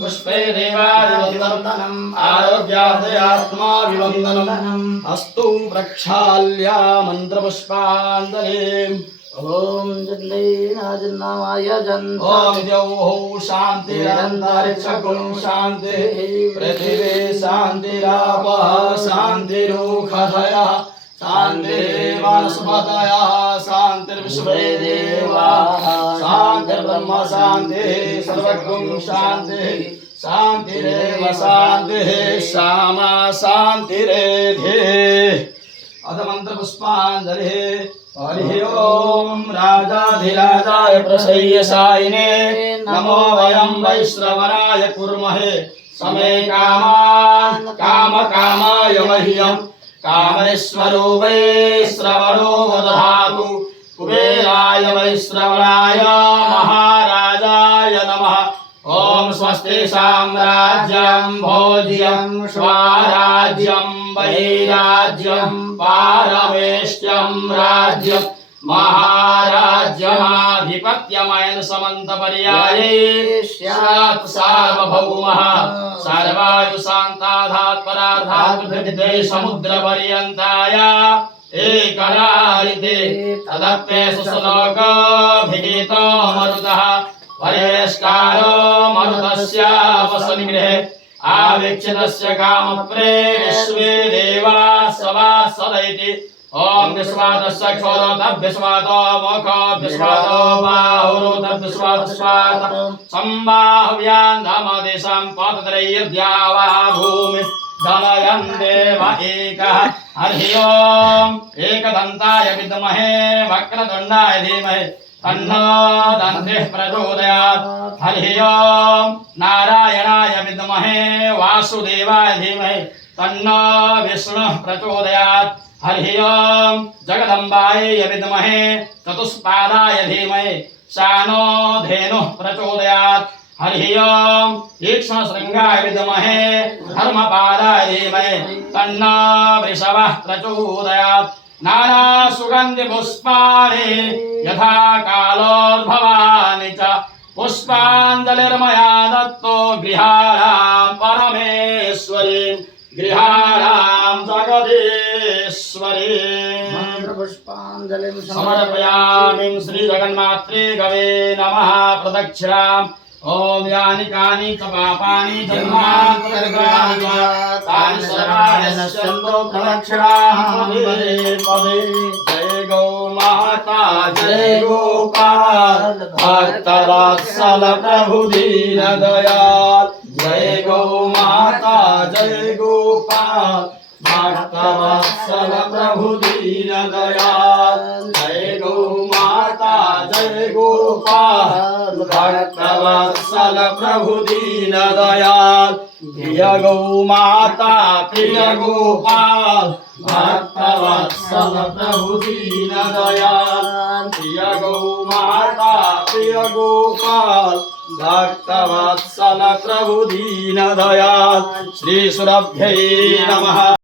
पुष्पे देवादिवन्दनम् आरोग्यार्थे आत्माभिवन्दनम् अस्तु प्रक्षाल्या मन्त्रपुष्पाञ्जलिम् ओम जन्नामाय जन्त ओम द्यौः शान्तिरन्तरिक्षगुं शान्ति पृथिवी शान्तिरापः शान्तिरुषधयः शान्तिर्वनस्पतयः शान्तिर्विश्वे देवाः शान्तिर्ब्रह्म शान्तिः सर्वगुं शान्तिः शान्तिरेव शान्तिः श्यामा शान्तिरेधे अथ मंत्रपुष्पाञ्जलिः हरि ओम राजाधिराजाय प्रसय्यसायिने नमो वयं वैश्रवणाय कुर्महे समे कामान् कामकामाय मह्यं कामेश्वरो वैश्रवणो दधातु कुबेराय वैश्रवणाय महाराजाय नमः ओम स्वस्ति साम्राज्यं भोज्यं स्वराज्यं वैराज्यं पारमेष्ट्यं राज्यं महाराज्यमाधिपत्यमयन समन्तपर्याये स्यात् सार्वभौमः सर्वायु शान्ताधात् परार्धात् पृथिवी समुद्रपर्यन्ताय एकरारिते तदप्ये सुश्लोकभिहितो मरुतः वरेष्कारो मरुतस्य वसनिगृहे आवीक्षितस्य कामप्रे विश्वे देवाः सभासदैति ओम विश्वातस्य क्षोरो तद्विश्वातो मोखो विश्वातो बाहुरो तद्विश्वातस्वात सम्बाहुव्यान् धमदेशं पतत्रयद्यावा भूमि धनयन् देव एकः हरि ओम एकदन्ताय विद्महे वक्रतुण्डाय धीमहि तन्नो दन्तिः प्रचोदयात् हरि ओम नारायणाय विद्महे वासुदेवाय धीमहि तन्नो विष्णुः प्रचोदयात् हरि ओम जगदम्बायै विद्महे चतुष्पादाय धीमहि शानो धेनुः प्रचोदयात् हरि ओम तीक्ष्णशृङ्गाय विद्महे धर्मपादाय धीमहि तन्नो वृषभः प्रचोदयात् नाना सुगंधि पुष्पाणि यथा कालोद्भवानि च पुष्पाञ्जलिर्मया दत्तो गृहाणां परमेश्वरी गृहाणां जगदीश्वरी पुष्पाञ्जलिं समर्पयामि श्री जगन्मात्रे गवे नमः प्रदक्षिणाम् ओम यानि कानि च पापानि जन्मान्तर्गतानि तानि सर्वाणि नश्यन्तो प्रदक्षिणामि पदे जय गौ माता जय गोपाल भक्तवत्सल प्रभु दीन दयाल जय गौ माता जय गोपाल भक्तवत्सल प्रभु दीन दयाल जय गौ माता जय गोपाल भक्तवत्सल प्रभु दीन दयाल प्रिय गौ माता प्रिय गोपाल भक्तवत्सल प्रभु दीन दयाल प्रिय गौ माता प्रिय गोपाल भक्तवत्सल प्रभु दीन दयाल श्री सुरभ्यै नमः।